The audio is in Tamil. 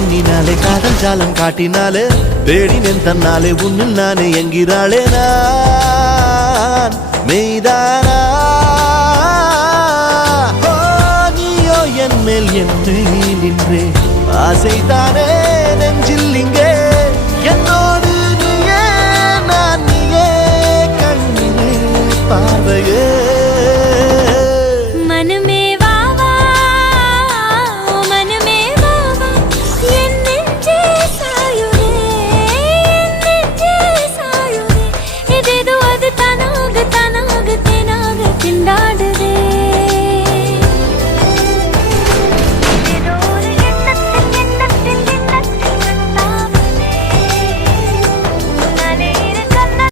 கண்ணினாலே காதல் ஜாலம் காட்டினாலே தேடினேன் தன்னாலே உன்னில் நானே என்கிறாளே நான் மெய்தானா நீயோ என் மேல் என்னை நின்றே ஆசைதானே